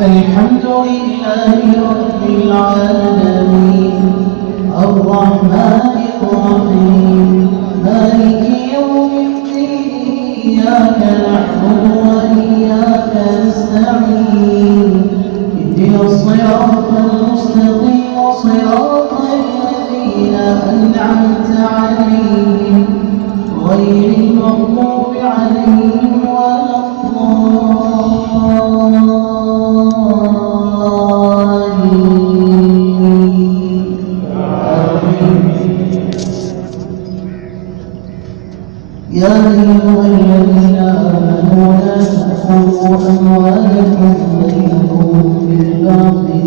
الحمد لله رب العالمين الرحمن الرحيم مالك يوم الدين إياك نعبد وإياك نستعين اهدنا الصراط المستقيم صراط الذين أنعمت عليهم غير المغضوب عليهم ولا يا أيها الذين آمنوا لا تأكلوا أموالكم بينكم بالباطل